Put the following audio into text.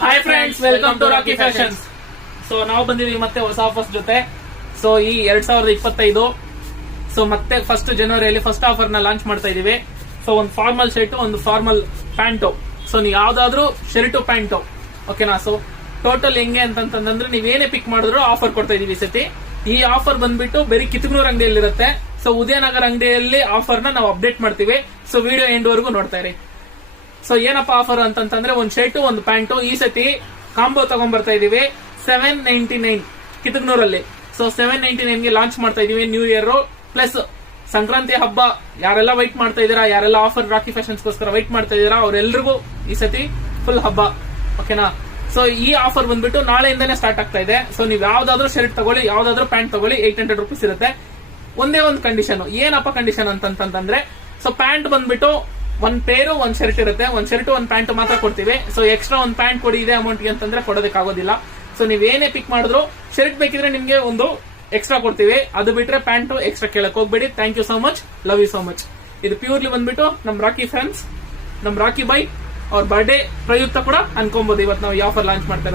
Hi friends, welcome to Rocky Fashions. So ನಾವು ಬಂದಿದ್ದೀವಿ ಮತ್ತೆ ಹೊಸ ಆಫರ್ಸ್ ಜೊತೆ. ಸೊ ಈ 2025 ಸೊ ಮತ್ತೆ ಫಸ್ಟ್ ಜನವರಿಯಲ್ಲಿ ಫಸ್ಟ್ ಆಫರ್ ನ ಲಾಂಚ್ ಮಾಡ್ತಾ ಇದೀವಿ. ಸೊ ಒಂದು ಫಾರ್ಮಲ್ ಶರ್ಟ್, ಒಂದು ಫಾರ್ಮಲ್ ಪ್ಯಾಂಟು. ಸೊ ನೀವು ಯಾವ್ದಾದ್ರು ಶರ್ಟು ಪ್ಯಾಂಟು, ಓಕೆನಾ? ಸೊ ಟೋಟಲ್ ಹೆಂಗೆ ಅಂತಂದ್ರೆ ನೀವೇನೇ ಪಿಕ್ ಮಾಡಿದ್ರು ಆಫರ್ ಕೊಡ್ತಾ ಇದೀವಿ ಈ ಸತಿ. ಈ ಆಫರ್ ಬಂದ್ಬಿಟ್ಟು ಬರೀ ಕಿತ್ತೂರು ಅಂಗಡಿಯಲ್ಲಿ ಇರುತ್ತೆ. ಸೊ ಉದಯನಗರ ಅಂಗಡಿಯಲ್ಲಿ ಆಫರ್ ನ ನಾವು ಅಪ್ಡೇಟ್ ಮಾಡ್ತೀವಿ. ಸೊ ವಿಡಿಯೋ ಎಂಡ್ ವರೆಗೂ ನೋಡ್ತಾ ಇರಿ. ಸೊ ಏನಪ್ಪಾ ಆಫರ್ ಅಂತಂದ್ರೆ ಒಂದು ಶರ್ಟ್, ಒಂದು ಪ್ಯಾಂಟು. ಈ ಸತಿ ಕಾಂಬೋ ತಗೊಂಡ್ಬರ್ತಾ ಇದೀವಿ 799 ಕಿತ್ತೂರಲ್ಲಿ. ಸೊ 799 ಗೆ ಲಾಂಚ್ ಮಾಡ್ತಾ ಇದೀವಿ. ನ್ಯೂ ಇಯರ್ ಪ್ಲಸ್ ಸಂಕ್ರಾಂತಿ ಹಬ್ಬ ಯಾರೆಲ್ಲ ವೈಟ್ ಮಾಡ್ತಾ ಇದೀರಾ, ಯಾರೆಲ್ಲ ಆಫರ್ ರಾಕಿ ಫ್ಯಾಷನ್ಸ್ ಗೋಸ್ಕರ ವೈಟ್ ಮಾಡ್ತಾ ಇದೀರಾ, ಅವ್ರೆಲ್ರಿಗೂ ಈ ಸತಿ ಫುಲ್ ಹಬ್ಬ, ಓಕೆನಾ? ಸೊ ಈ ಆಫರ್ ಬಂದ್ಬಿಟ್ಟು ನಾಳೆಯಿಂದಾನೇ ಸ್ಟಾರ್ಟ್ ಆಗ್ತಾ ಇದೆ. ಸೊ ನೀವು ಯಾವ್ದಾದ್ರು ಶರ್ಟ್ ತಗೊಳ್ಳಿ, ಯಾವ್ದಾದ್ರು ಪ್ಯಾಂಟ್ ತಗೊಳ್ಳಿ, 800 ರೂಪೀಸ್ ಇರುತ್ತೆ. ಒಂದೇ ಒಂದು ಕಂಡೀಷನ್. ಏನಪ್ಪ ಕಂಡೀಷನ್ ಅಂತಂದ್ರೆ, ಸೊ ಪ್ಯಾಂಟ್ ಬಂದ್ಬಿಟ್ಟು ಒಂದ್ ಪೇರು ಒಂದ್ ಶರ್ಟ್ ಇರುತ್ತೆ. ಒಂದ್ ಶರ್ಟ್ ಒಂದ್ ಪ್ಯಾಂಟ್ ಮಾತ್ರ ಕೊಡ್ತೀವಿ. ಸೊ ಎಕ್ಸ್ಟ್ರಾ ಒಂದ್ ಪ್ಯಾಂಟ್ ಕೊಡಿ ಇದೆ ಅಮೌಂಟ್ ಗೆ ಅಂತಂದ್ರೆ ಕೊಡೋದಕ್ಕಾಗೋದಿಲ್ಲ. ಸೊ ನೀವೇನೇ ಪಿಕ್ ಮಾಡಿದ್ರು ಶರ್ಟ್ ಬೇಕಿದ್ರೆ ನಿಮ್ಗೆ ಒಂದು ಎಕ್ಸ್ಟ್ರಾ ಕೊಡ್ತೀವಿ. ಅದು ಬಿಟ್ರೆ ಪ್ಯಾಂಟ್ ಎಕ್ಸ್ಟ್ರಾ ಕೇಳಕ್ ಹೋಗ್ಬೇಡಿ. Thank you so much, love you so much. ಇದು ಪ್ಯೂರ್ಲಿ ಬಂದ್ಬಿಟ್ಟು ನಮ್ ರಾಕಿ ಫ್ಯಾನ್ಸ್, ನಮ್ ರಾಕಿ ಬೈ ಅವ್ರ ಬರ್ಡೇ ಪ್ರಯುಕ್ತ ಕೂಡ ಅನ್ಕೊಬಹುದು ಇವತ್ತು ನಾವು ಈ ಆಫರ್ ಲಾಂಚ್ ಮಾಡ್ತಾ ಇರೋದು.